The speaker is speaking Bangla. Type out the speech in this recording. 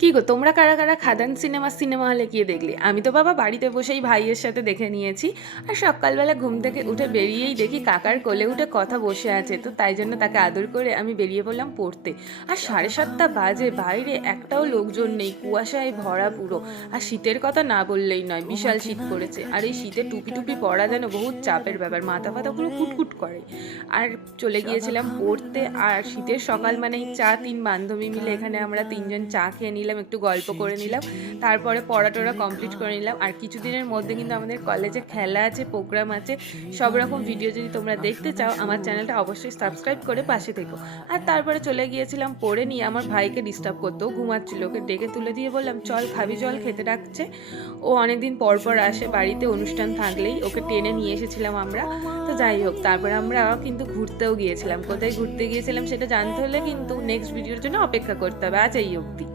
কি গো, তোমরা কারা কারা খাদান সিনেমা হলে গিয়ে দেখলে? আমি তো বাবা বাড়িতে বসেই ভাইয়ের সাথে দেখে নিয়েছি। আর সকালবেলা ঘুম থেকে উঠে বেরিয়েই দেখি কাকার কোলে উঠে কথা বসে আছে, তো তাই জন্য তাকে আদর করে আমি বেরিয়ে পড়লাম পড়তে। আর 7:30 বাজে, বাইরে একটাও লোকজন নেই, কুয়াশায় ভরা পুরো। আর শীতের কথা না বললেই নয়, বিশাল শীত পড়েছে। আর এই শীতে টুপি টুপি পরা যেন বহুত চাপের ব্যাপার, মাথা ফাতা পুরো কুটকুট করে। আর চলে গিয়েছিলাম পড়তে। আর শীতের সকাল মানেই চা, 3 বান্ধবী মিলে এখানে আমরা 3জন চা খেয়ে নিলাম, একটু গল্প করে নিলাম। তারপরে পড়াটোরা কমপ্লিট করে নিলাম। আর কিছুদিনের মধ্যে কিন্তু আমাদের কলেজে খেলা আছে, প্রোগ্রাম আছে। সব রকম ভিডিও যদি তোমরা দেখতে চাও, আমার চ্যানেলটা অবশ্যই সাবস্ক্রাইব করে পাশে থেকো। আর তারপরে চলে গিয়েছিলাম পড়ে নিয়ে। আমার ভাইকে ডিস্টার্ব করতেও ঘুমাচ্ছিল, ওকে ডেকে তুলে দিয়ে বললাম চল খাবি জল, খেতে ডাকছে। ও অনেকদিন পর পর আসে বাড়িতে, অনুষ্ঠান থাকলেই ওকে টেনে নিয়ে এসেছিলাম আমরা। তো যাই হোক, তারপরে আমরা কিন্তু ঘুরতেও গিয়েছিলাম। কোথায় ঘুরতে গিয়েছিলাম সেটা জানতে হলে কিন্তু নেক্সট ভিডিওর জন্য অপেক্ষা করতে হবে। আজ এই অবধি।